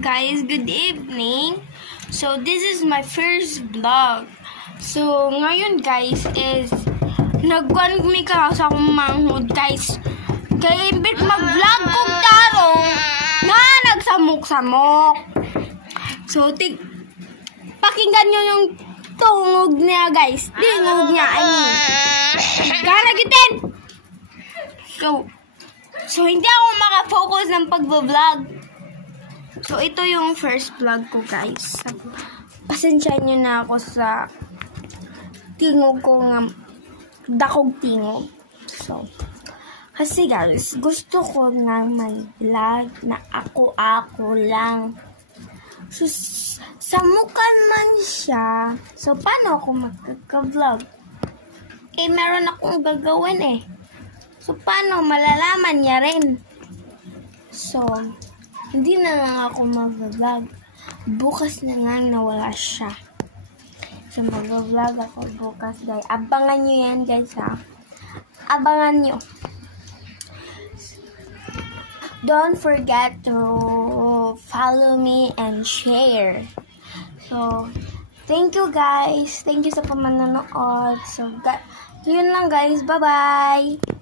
guys, good evening. So this is my first vlog. So ngayon guys is nagkuhan mi ka sa akong manghod guys. Kaya imbit mag-vlog kong tarong nga nagsamok-samok. So pakinggan nyo yung tungog niya guys. Tingog niya ganagitin. So hindi ako makafocus ng pag-vlog. So, ito yung first vlog ko, guys. Pasensya nyo na ako sa tingog ko nga, dakog tingog. So, kasi guys, gusto ko nga may vlog na ako lang. So, samukan man siya. So, paano ako magkaka-vlog? Meron akong gagawin So, paano malalaman niya rin? So, hindi na lang ako mag-vlog. Bukas na nga nawala siya. So, mag-vlog ako bukas, guys. Abangan nyo yan, guys, ha? Abangan nyo. Don't forget to follow me and share. So, thank you, guys. Thank you sa pamanonood. So, yun lang, guys. Bye-bye!